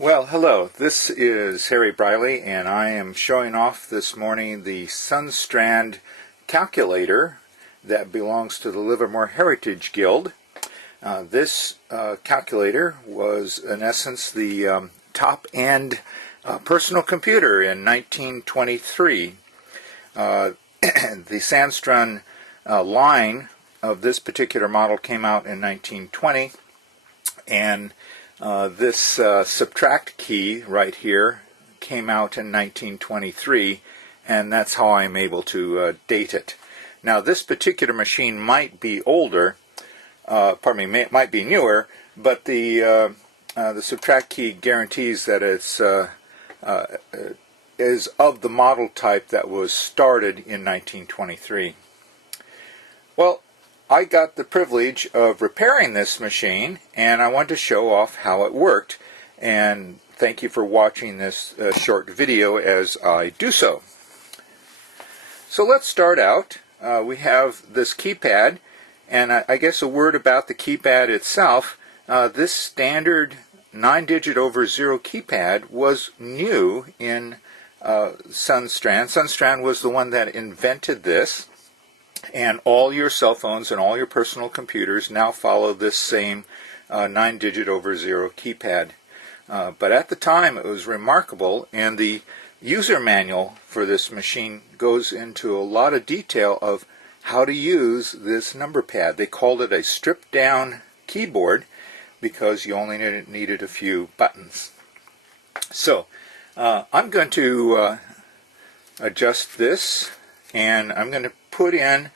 Well, hello. This is Harry Briley, and I am showing off this morning the Sundstrand calculator that belongs to the Livermore Heritage Guild. This calculator was, in essence, the top-end personal computer in 1923. The Sundstrand line of this particular model came out in 1920, and this subtract key right here came out in 1923, and that's how I'm able to date it. Now, this particular machine might be older, might be newer, but the subtract key guarantees that it's is of the model type that was started in 1923. Well, I got the privilege of repairing this machine, and I want to show off how it worked. And thank you for watching this short video as I do so. So let's start out. We have this keypad, and I guess a word about the keypad itself. This standard 9-digit over 0 keypad was new in Sundstrand. Sundstrand was the one that invented this. And all your cell phones and all your personal computers now follow this same 9-digit over 0 keypad. But at the time it was remarkable, and the user manual for this machine goes into a lot of detail of how to use this number pad. They called it a stripped down keyboard because you only needed a few buttons. So I'm going to adjust this, and I'm going to put in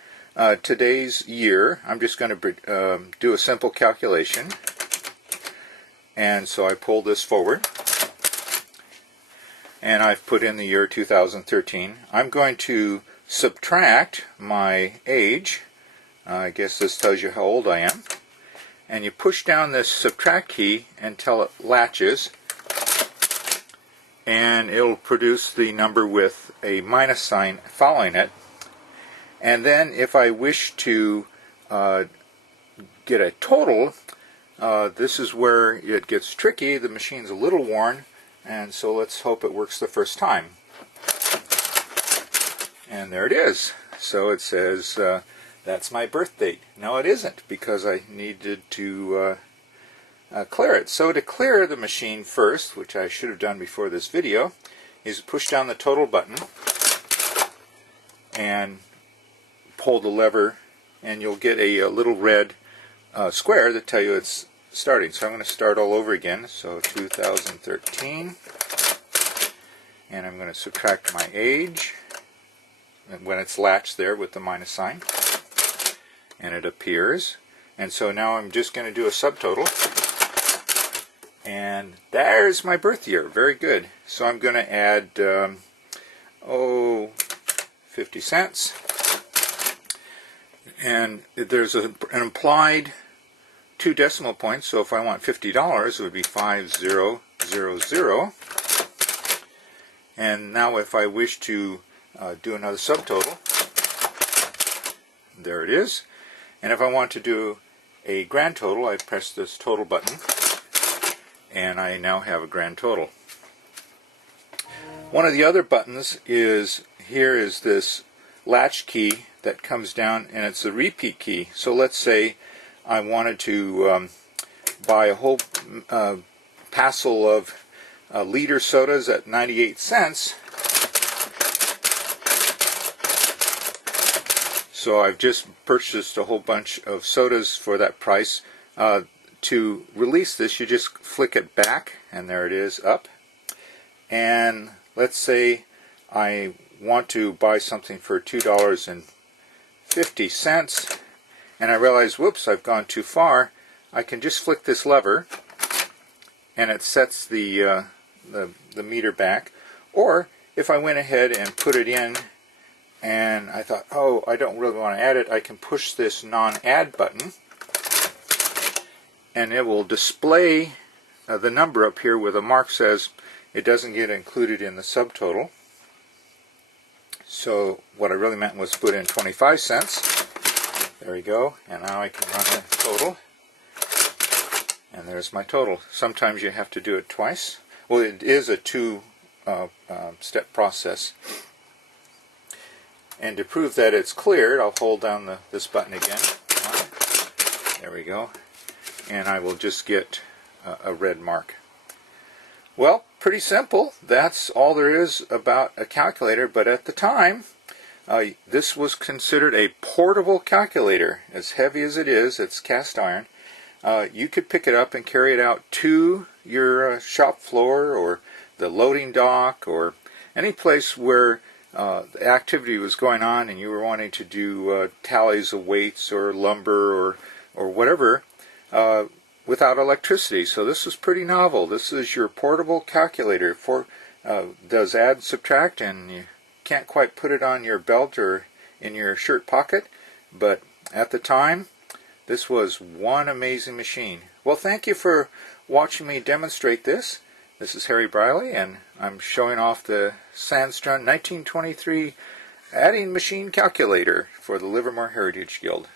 today's year. I'm just going to do a simple calculation, and so I pull this forward, and I've put in the year 2013. I'm going to subtract my age. I guess this tells you how old I am, and you push down this subtract key until it latches, and it'll produce the number with a minus sign following it. And then if I wish to get a total, this is where it gets tricky. The machine's a little worn, and so let's hope it works the first time. And there it is. So it says that's my birth date. No, it isn't, because I needed to clear it. So to clear the machine first, which I should have done before this video, is push down the total button and pull the lever, and you'll get a little red square that tell you it's starting. So I'm going to start all over again. So 2013, and I'm going to subtract my age, and when it's latched there with the minus sign, and it appears. And so now I'm just going to do a subtotal, and there's my birth year. Very good. So I'm going to add 50 cents. And there's an implied 2 decimal points, so if I want $50, it would be 5000. And now if I wish to do another subtotal, there it is. And if I want to do a grand total, I press this total button, and I now have a grand total. One of the other buttons is, here is this latch key that comes down, and it's a repeat key. So let's say I wanted to buy a whole passel of liter sodas at 98 cents. So I've just purchased a whole bunch of sodas for that price. To release this, you just flick it back, and there it is, up. And let's say I want to buy something for $2.50, and I realize, whoops, I've gone too far. I can just flick this lever, and it sets the meter back. Or if I went ahead and put it in, and I thought, oh, I don't really want to add it, I can push this non-add button, and it will display the number up here with a mark says it doesn't get included in the subtotal. So what I really meant was put in 25 cents. There we go. And now I can run a total. And there's my total. Sometimes you have to do it twice. Well, it is a two-step process. And to prove that it's cleared, I'll hold down this button again. There we go. And I will just get a red mark. Well, pretty simple. That's all there is about a calculator, but at the time, this was considered a portable calculator. As heavy as it is, it's cast iron. You could pick it up and carry it out to your shop floor or the loading dock or any place where the activity was going on and you were wanting to do tallies of weights or lumber or whatever without electricity. So this is pretty novel. This is your portable calculator. Does add, subtract, and you can't quite put it on your belt or in your shirt pocket, but at the time this was one amazing machine. Well, thank you for watching me demonstrate this. This is Harry Briley, and I'm showing off the Sundstrand 1923 adding machine calculator for the Livermore Heritage Guild.